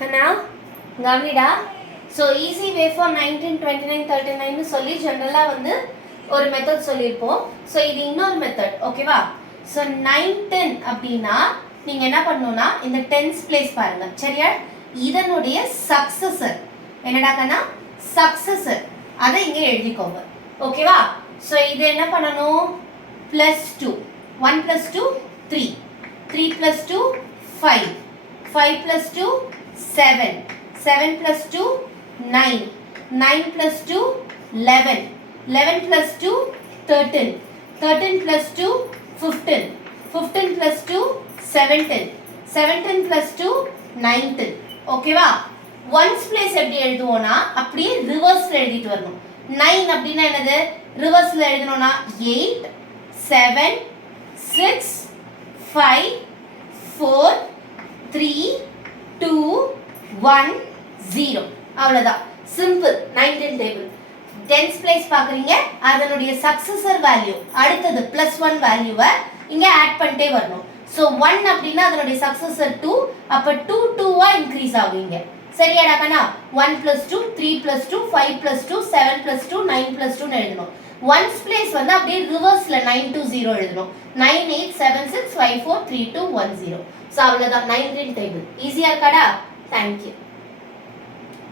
கண்ணா கவனிடா. So easy way for 19, 29, 39 சொல்லி ஜென்ரலாக வந்து ஒரு மெத்தட் சொல்லியிருப்போம். ஸோ இது இன்னொரு மெத்தட், ஓகேவா? ஸோ 9, 10 அப்படின்னா நீங்கள் என்ன பண்ணணும்னா இந்த டென்ஸ் பிளேஸ் பாருங்க, சரியா? இதனுடைய சக்சஸர் என்னடா கண்ணா? சக்சஸர். அதை இங்கே எழுதிக்கோங்க, ஓகேவா? ஸோ இது என்ன பண்ணணும்? +2, 1 + 2 3, 3 + 2 5, 5 + 2 7, 7 + 2 9, 9 + 2 11, 11 + 2 13, 13 + 2 15, 15 + 2 17, 17 + 2 19. ஓகேவா? ஒன்ஸ் பிளேஸ் எப்படி எழுதுவோம்னா அப்படியே ரிவர்ஸ்ல எழுதிட்டு வரணும். 9 அப்படின்னா என்னது? ரிவர்ஸ்ல எழுதணும்னா 8 7 6 5 4 3 2 1 0. அவ்வளவுதான். Simple 19 table. டென்ஸ் பிளேஸ் பாக்குறீங்க, அதனுடைய சக்சஸர் வேல்யூ அடுத்தது +1 வேல்யூவை இங்க ஆட் பண்ணிட்டே வரணும். ஸோ 1 அப்படின்னா அதனுடைய சக்சஸர் 2, அப்ப 2 2வா இன்க்ரீஸ் ஆகுவீங்க. சரியாடா கண்ணா? 1 + 2 3 + 2 5 + 2 7 + 2 9 + 2 எழுதணும். ஒன்ஸ் பிளேஸ் வந்து அப்படியே ரிவர்ஸ்ல 9 to 0 எழுதணும். 9 8 7 6 5 4 3 2 1 0. ஸோ அவ்வளவுதான் 19 டேபிள். ஈஸியா இருக்காடா? தேங்க்யூ.